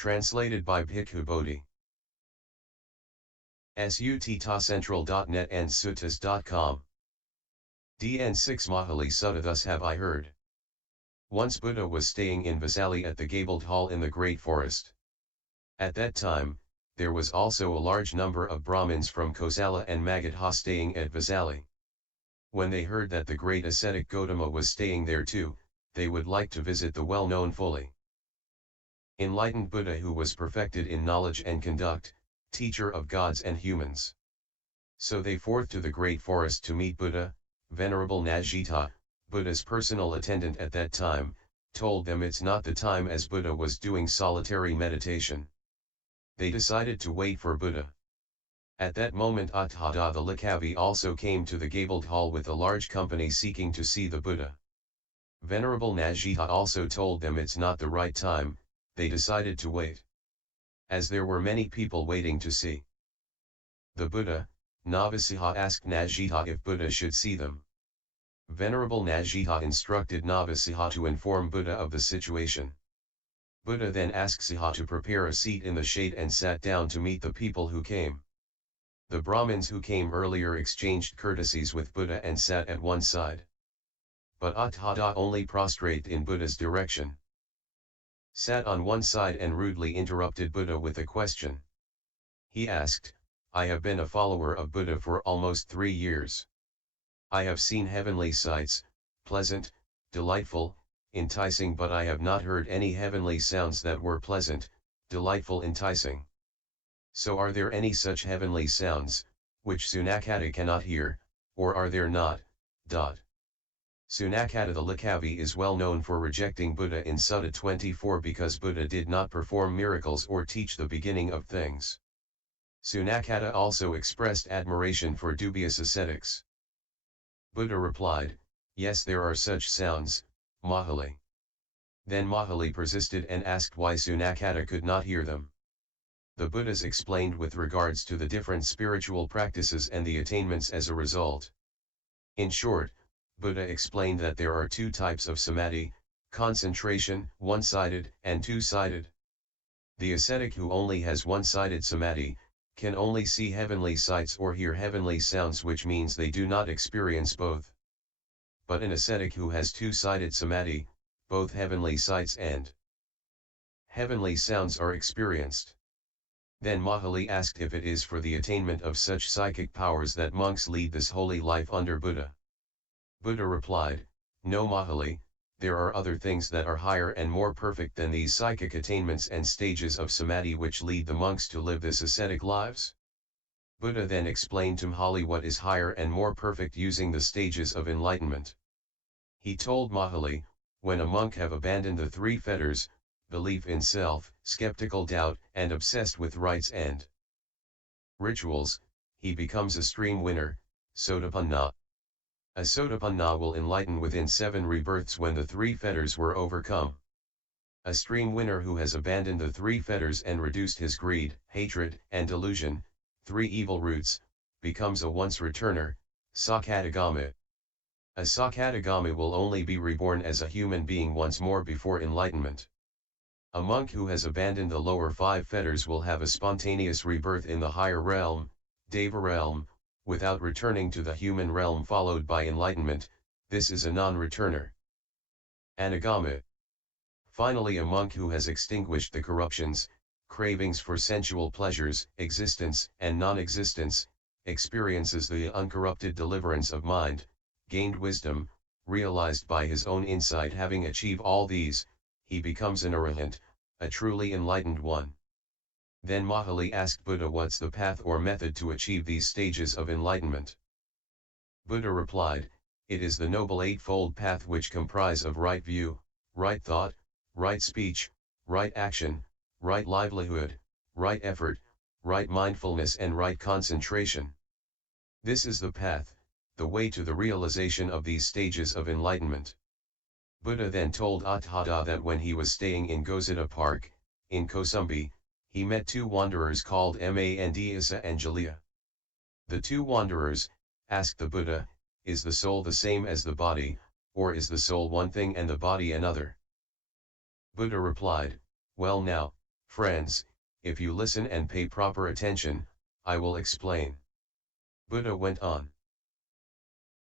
Translated by Bhikkhu Bodhi. Suttacentral.net and suttas.com. DN6 Mahali Sutta. Thus have I heard. Once Buddha was staying in Vesali at the gabled hall in the great forest. At that time, there was also a large number of Brahmins from Kosala and Magadha staying at Vesali. When they heard that the great ascetic Gautama was staying there too, they would like to visit the well-known fully-enlightened Buddha who was perfected in knowledge and conduct, teacher of gods and humans. So they forth to the great forest to meet Buddha. Venerable Najita, Buddha's personal attendant at that time, told them it's not the time as Buddha was doing solitary meditation. They decided to wait for Buddha. At that moment Tathágata the Likavi also came to the gabled hall with a large company seeking to see the Buddha. Venerable Najita also told them it's not the right time. They decided to wait. As there were many people waiting to see the Buddha, Navasiha asked Najita if Buddha should see them. Venerable Najita instructed Navasiha to inform Buddha of the situation. Buddha then asked Siha to prepare a seat in the shade and sat down to meet the people who came. The Brahmins who came earlier exchanged courtesies with Buddha and sat at one side. But Tathágata only prostrate in Buddha's direction. Sat on one side and rudely interrupted Buddha with a question. He asked, I have been a follower of Buddha for almost 3 years. I have seen heavenly sights, pleasant, delightful, enticing, but I have not heard any heavenly sounds that were pleasant, delightful, enticing. So are there any such heavenly sounds, which Sunakata cannot hear, or are there not? Sunakata the Likavi is well known for rejecting Buddha in Sutta 24 because Buddha did not perform miracles or teach the beginning of things. Sunakata also expressed admiration for dubious ascetics. Buddha replied, yes, there are such sounds, Mahali. Then Mahali persisted and asked why Sunakata could not hear them. The Buddhas explained with regards to the different spiritual practices and the attainments as a result. In short, Buddha explained that there are 2 types of samadhi, concentration, one-sided and two-sided. The ascetic who only has one-sided samadhi, can only see heavenly sights or hear heavenly sounds, which means they do not experience both. But an ascetic who has two-sided samadhi, both heavenly sights and heavenly sounds are experienced. Then Mahali asked if it is for the attainment of such psychic powers that monks lead this holy life under Buddha. Buddha replied, no Mahali, there are other things that are higher and more perfect than these psychic attainments and stages of samadhi which lead the monks to live this ascetic lives. Buddha then explained to Mahali what is higher and more perfect using the stages of enlightenment. He told Mahali, when a monk have abandoned the 3 fetters, belief in self, skeptical doubt, and obsessed with rites and rituals, he becomes a stream winner, Sotapanna. A Sotapanna will enlighten within 7 rebirths when the 3 fetters were overcome. A stream winner who has abandoned the 3 fetters and reduced his greed, hatred, and delusion, 3 evil roots, becomes a once returner, Sakadagami. A Sakadagami will only be reborn as a human being once more before enlightenment. A monk who has abandoned the lower 5 fetters will have a spontaneous rebirth in the higher realm, Deva realm, without returning to the human realm followed by enlightenment. This is a non-returner. Anagami. Finally, a monk who has extinguished the corruptions, cravings for sensual pleasures, existence and non-existence, experiences the uncorrupted deliverance of mind, gained wisdom, realized by his own insight. Having achieved all these, he becomes an Arahant, a truly enlightened one. Then Mahali asked Buddha what's the path or method to achieve these stages of enlightenment. Buddha replied, it is the noble eightfold path which comprise of right view, right thought, right speech, right action, right livelihood, right effort, right mindfulness and right concentration. This is the path, the way to the realization of these stages of enlightenment. Buddha then told Tathágata that when he was staying in Gosita Park, in Kosumbi, he met 2 wanderers called Mandisa and Jalila. The 2 wanderers asked the Buddha, is the soul the same as the body, or is the soul one thing and the body another? Buddha replied, well now, Friends, if you listen and pay proper attention, I will explain. Buddha went on.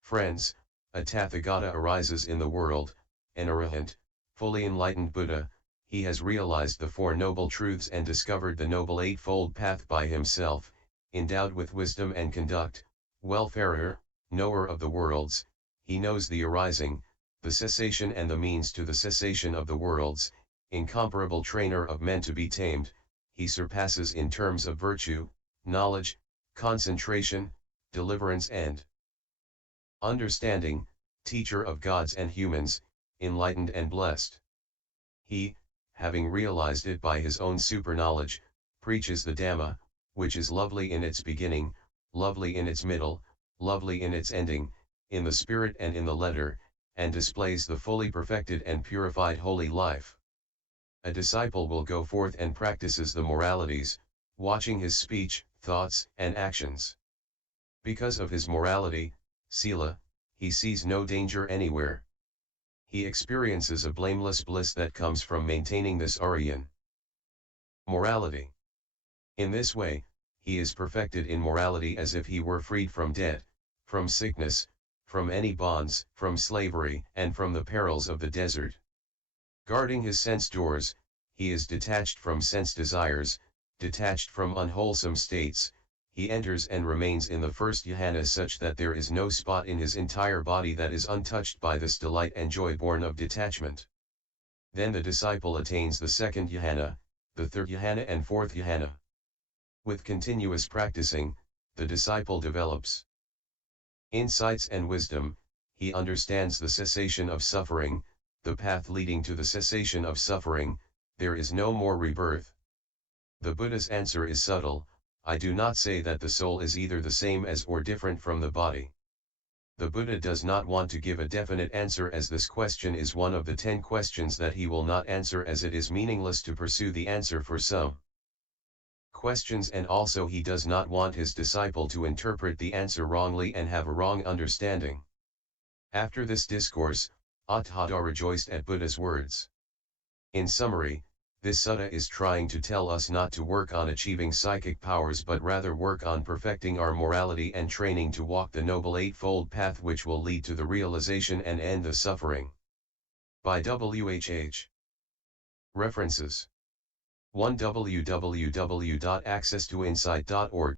Friends, a Tathágata arises in the world, an Arahant, fully enlightened Buddha. He has realized the Four Noble Truths and discovered the Noble Eightfold Path by himself, endowed with wisdom and conduct, welfarer, knower of the worlds. He knows the arising, the cessation and the means to the cessation of the worlds, incomparable trainer of men to be tamed. He surpasses in terms of virtue, knowledge, concentration, deliverance and understanding, teacher of gods and humans, enlightened and blessed. He, having realized it by his own super-knowledge, preaches the Dhamma, which is lovely in its beginning, lovely in its middle, lovely in its ending, in the spirit and in the letter, and displays the fully perfected and purified holy life. A disciple will go forth and practices the moralities, watching his speech, thoughts, and actions. Because of his morality, sila, he sees no danger anywhere. He experiences a blameless bliss that comes from maintaining this Aryan morality. In this way, he is perfected in morality as if he were freed from debt, from sickness, from any bonds, from slavery, and from the perils of the desert. Guarding his sense doors, he is detached from sense desires, detached from unwholesome states. He enters and remains in the first jhana such that there is no spot in his entire body that is untouched by this delight and joy born of detachment. Then the disciple attains the second jhana, the third jhana and fourth jhana. With continuous practicing, the disciple develops insights and wisdom. He understands the cessation of suffering, the path leading to the cessation of suffering. There is no more rebirth. The Buddha's answer is subtle. I do not say that the soul is either the same as or different from the body. The Buddha does not want to give a definite answer, as this question is one of the 10 questions that he will not answer, as it is meaningless to pursue the answer for some questions, and also he does not want his disciple to interpret the answer wrongly and have a wrong understanding. After this discourse, Tathágata rejoiced at Buddha's words. In summary, this sutta is trying to tell us not to work on achieving psychic powers but rather work on perfecting our morality and training to walk the Noble Eightfold Path, which will lead to the realization and end the suffering. By WHH. References: 1. www.accesstoinsight.org